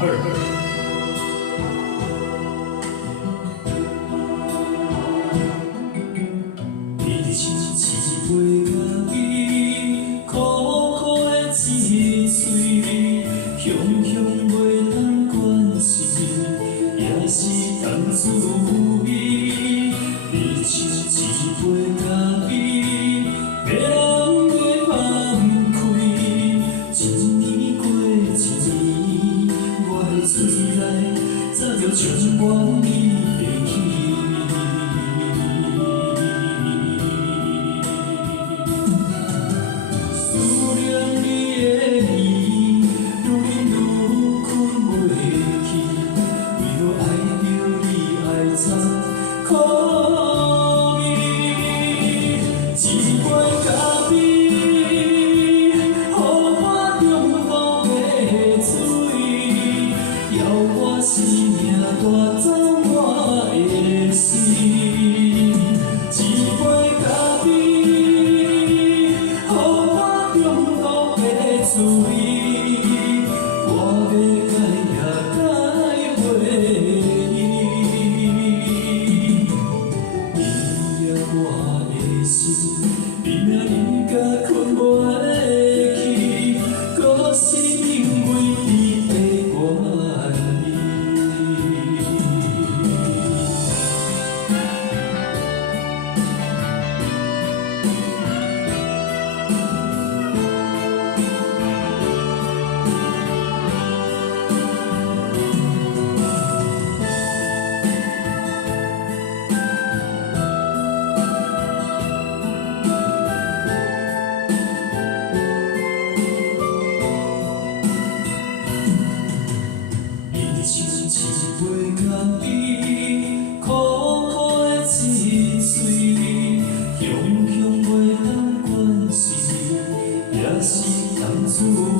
尔。你亲一杯咖啡，苦苦的滋水，雄雄袂当关心，也是当滋味。你亲一杯咖啡，别人的放开，一年过一年，我的嘴内早就充满你的气。生命带走我的心，一杯咖啡，予我中毒的滋味，我要改也改袂你。你了我的心，你命你甲困袂去，搁是因为你的我。一杯咖啡，苦苦的滋水，雄雄袂当关心，也是当滋。